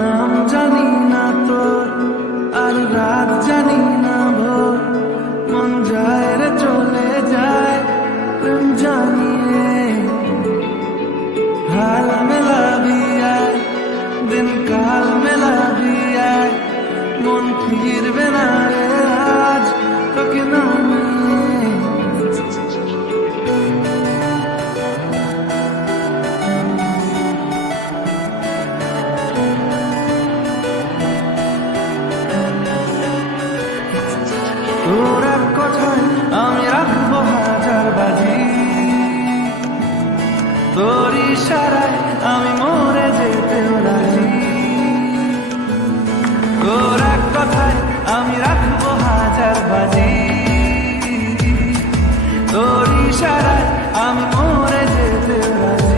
নাম জানি না তোর, আর রাত জানি না ভোর, মন যায় রে চলে যায় প্রেম জানিয়ে। হাল মেলা দিয়ায় দিন কাল মেলা দিয়ায়, মন ফিরবে না রে আজ তোকে না নিয়ে। তোর এক কথায় আমি রাখবো হাজার বাজি, তোর ইশারায় আমি মরে যেতেও রাজি। তোর এক কথায় আমি রাখবো হাজার বাজি, তোর ইশারায় আমি মরে যেতেও রাজি।